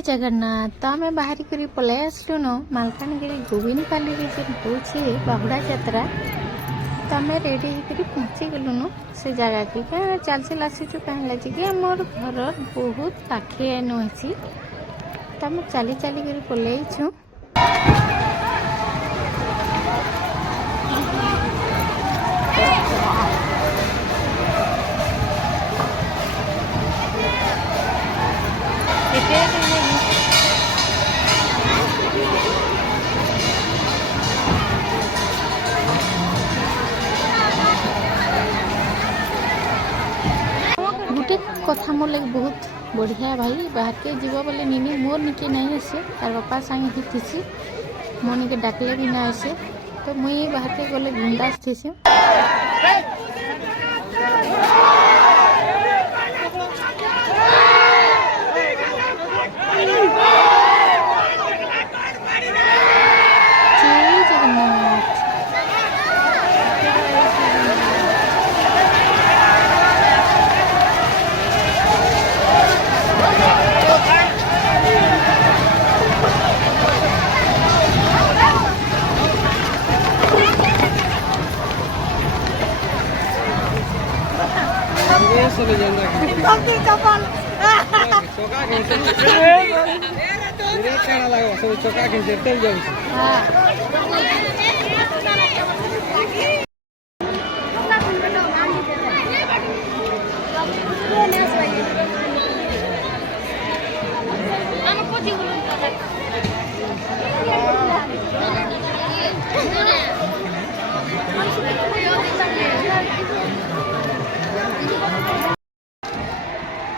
जय जगन्नाथ। तो आम बाहर कर पलै आसलुन मालकानगिरी गोविंदपाली हूँ बाहुड़ा यात्रा। तो आम रेडी होकर पहुँची गलुन से जगह की चल चल आसीचु कहीं लगे कि मोर घर बहुत पाखे नुची। तो आम चली चली कर पलैचु। गोटे कथा मोर लगे बहुत बढ़िया भाई बाहर के जीव बोले निनी मोर निके नहीं आसे तार बापा संगे ही थी मो निके डाकले भी ना आसे। तो मुई बाहर के गले बिंदास थी।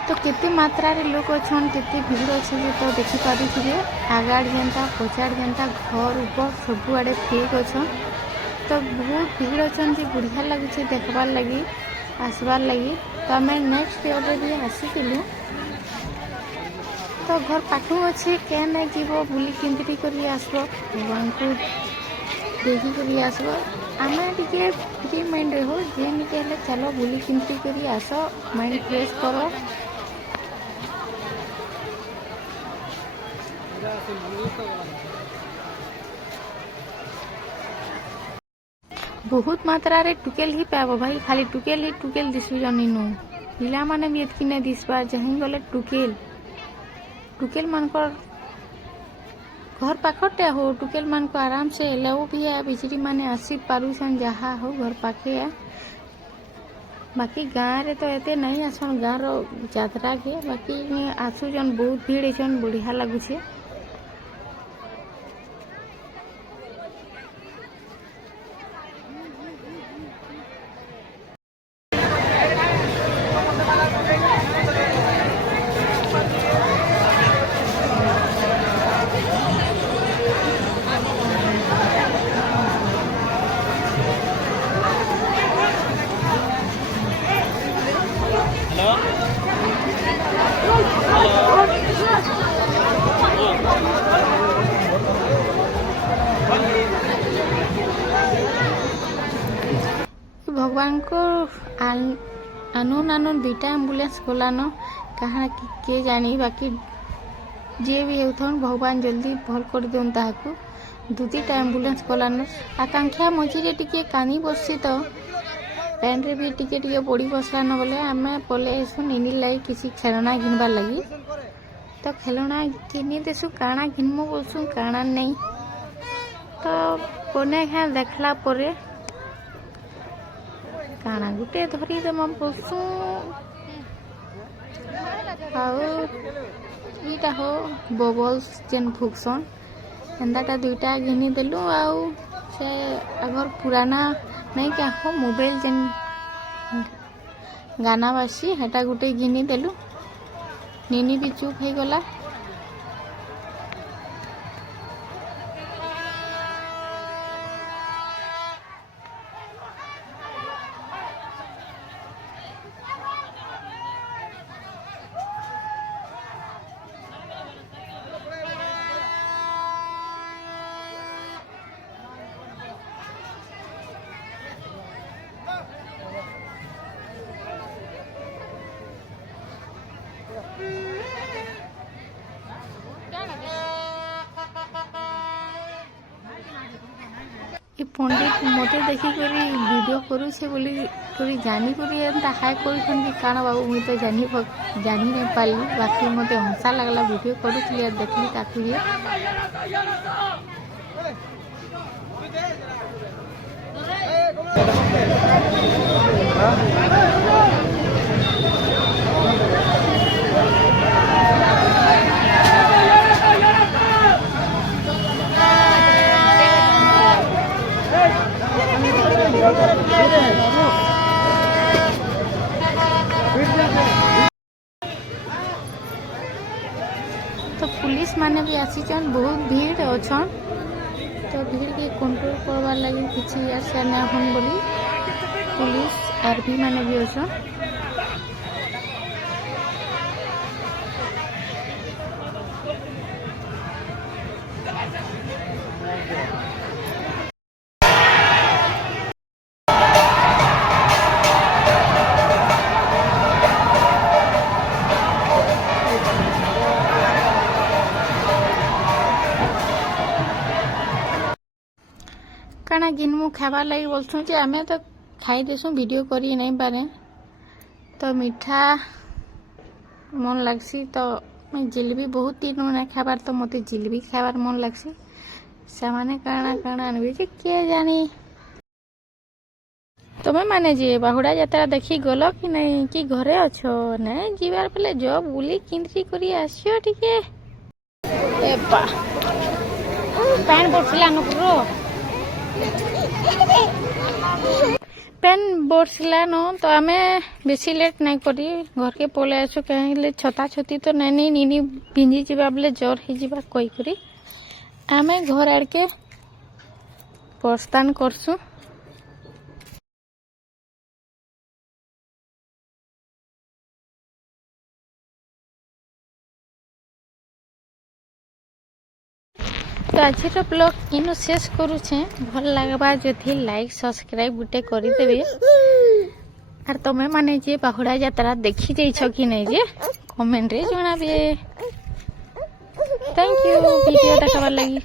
तो केते मात्रा रे लोग अच्छन केते भीड़ अच्छे तो देखी पारे आगाड़ जेनता पछाड़ जेनता घर ऊपर सबुआड़े फेक अच्छन। तो बहुत भीड़ अच्छन जे बढ़िया लगुचे देखबार लगी आसबार लगी। तो आम नेक्स्ट डे भी आसीलु। तो घर पाखु अच्छे क्या नहीं जीव बुली केन्द्री कर आसब भगवान को देखी कर आसब। आम टे फ्री माइंड हो जेनिके चलो बुली केन्द्री कर आस माइंड फ्रेश कर। बहुत मात्रा रे टुकेल ही पाब भाई खाली टुकेल दिशु जनीनु पिला माने भी एतकी नहीं दिसबा जहीं गले टुकेल मान घर पाखटे हो टुकेल मान को आराम से लेव भी है बिजली माने आसी पारुसन जहा हो घर पाखे है। बाकी गाँव रे तो एते नहीं आसन गाँव रो यात्रा के बाकी आसुजन बहुत भीड़ एछन बढ़िया लगुचे। भगवान को आनुन दुईटा एम्बुलेंस गलान कहा किए जानी बाकी जे भी होथन भगवान जल्दी भल कर दियन ताहाकू दुईटा एम्बुलेंस गलान। आकांक्षा मझीरे टिके कानी बसी तो पैन रे भी टिके पड़ी बसलान बोले आम पले आसु निनी लगी किसी खेलना घिनबार लगी। तो खेलना घिनी देसु काଣା घिनमु बोलसु काଣା नहीं। तो कोने खा देखला परे काना गुटे धरी देमा बसु आईटा हो बबल्स जेन फुकसन एंदाटा दुईटा घिनी देलु आउ से अगर पुराना नहीं क्या हो मोबाइल जेन गाना बासी हेटा गुटे घिनी देलु निनी भी चुप हो गला। पंडित मते देखी करी वीडियो करू से बोली करी जानी करी एंता हाय करूछन कि काना बाबू मुई तो जानी नहीं पाली बाकी मते हंसा लगला वीडियो करूथली और देखली ताकू जे तो पुलिस माने भी आसीचन बहुत भीड़ अछन तो भीड़ के कंट्रोल करवार लगी किसी यार से ना हम बोली पुलिस आरपी माने भी अछन काना गिनमु खाबार लगी बोलछुं जे आमे तो खाई देसु वीडियो करी नहीं पारे तो मीठा मन लगसी तो मैं जिलेबी बहुत दिन ना खाबार तो मते जिलेबी खाबार मन लगसी सामाने काना काना अनबी जे के जानी तुम्हें माने जे बाहुड़ा यात्रा देखी गलो कि नहीं कि घरे अच्छो नहीं जीवार पहले जो बुली किंतरी करी आसियो टिके एपा पैन बोटला नुकरो पेन बोर्सला नो तो आमे बेसी लेट नहीं करी घर के पले आसु कहीं छता छती तो नहीं नीनी भिंजी जीवा बोले जर ही जीवा कोई करी आमे घर आड़ के प्रस्थान करसु तो आज ब्लॉग इन शेष करुचे भल लगवा जो लाइक सब्सक्राइब गुटे करदेवे और तुम्हें माने जे बाहुड़ा यात्रा देखी जाइछ कि नहीं जे कमेंट रे जणाबे थैंक यू वीडियो देखाबार लगी।